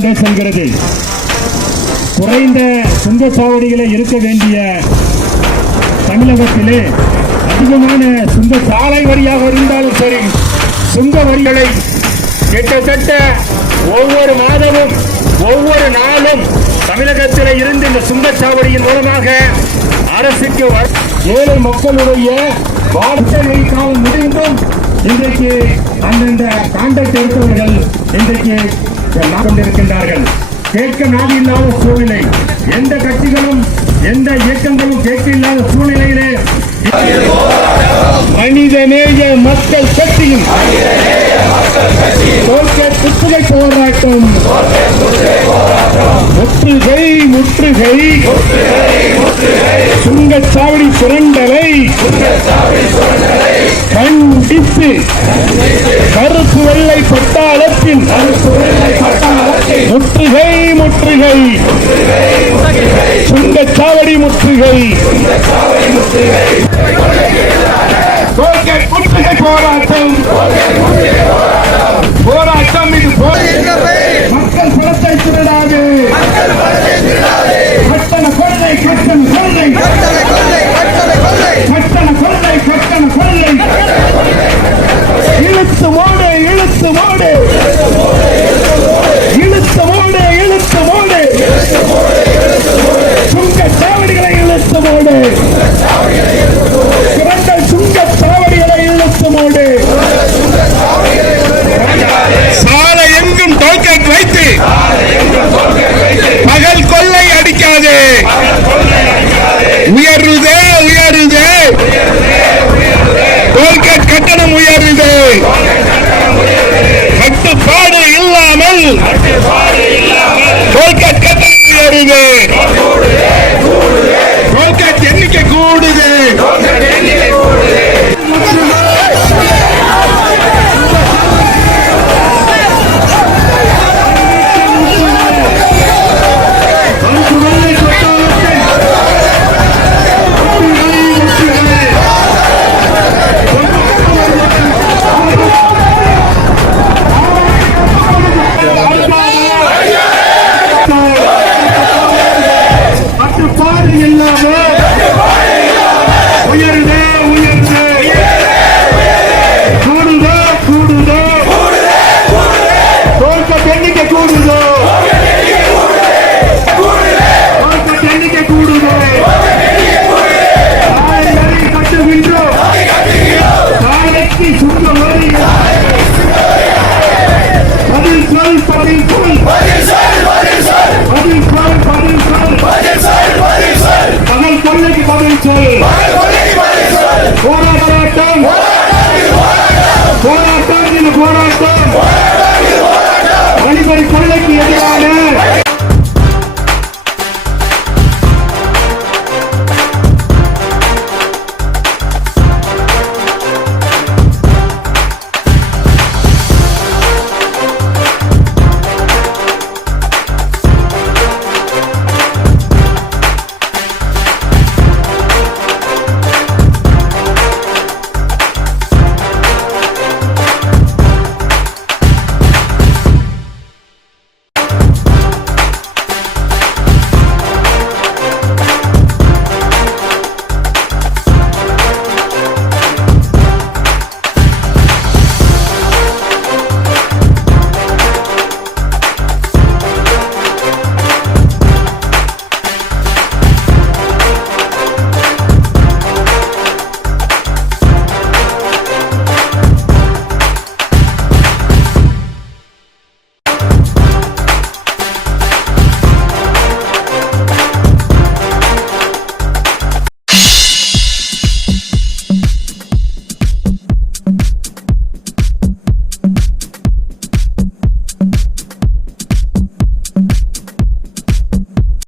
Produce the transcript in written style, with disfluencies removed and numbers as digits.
கொண்டே செல்கிறது. குறைந்த சுங்கச்சாவடிகளை இருக்க வேண்டிய தமிழகத்திலே அதிகமான சுங்க சாலை வரியாக இருந்தாலும் சரி, சுங்க வரிகளை கிட்டத்தட்ட ஒவ்வொரு மாதமும் ஒவ்வொரு நாளும் தமிழகத்தில் இருந்து இந்த சுங்கச்சாவடியின் மூலமாக அரசுக்கு ஏழை மக்களுடைய வாழ்க்கை காலம் முடிந்தும் இன்றைக்கு அந்தந்த கான்ட்ராக்ட் எடுத்தவர்கள் இன்றைக்கு கொண்டிருக்கின்றார்கள். கேட்க நாடு இல்லாத சூழ்நிலை, எந்த கட்சிகளும் எந்த இயக்கங்களும் கேட்க இல்லாத சூழ்நிலையிலே மனிதநேய மக்கள் கட்சியும் முற்றுகை போராட்டம், முற்றுகை முற்றுகை சுங்கச்சாவடி சுரண்டலை கண்டித்து கருப்பு வெள்ளை பட்டாளத்தின் முற்றுகை முற்றுகை சுங்கச்சாவடி முற்றுகை முற்றுகை போராட்டம் போராட்டம் இது மக்கள் பணத்தை திருடாது, கட்டண கொள்ளை கட்டண கொள்ளை கட்டண கொள்ளை கட்டண கொள்ளை இழுத்து மோடு இழுத்து மோடு இழுத்து மோடு இழுத்து மோடு சுங்கச்சாவடிகளை இழுத்து மோடு சுரண்டல் சுங்கச்சாவடிகளை இழுத்து மோடு சாலை எங்கும் டோல்கேட் வைத்து பகல் கொள்ளை அடிக்காது, உயருதே உயருதே டோல்கேட் கட்டணம் உயருது, கட்டுப்பாடு இல்லாமல் டோல்கேட் கட்டணம் உயருது, டோல்கேட் எண்ணிக்கை கூடுது. போராட்டம் போராட்டம் போராட்டம் அடிப்படை கொள்ளைக்கு எதிரான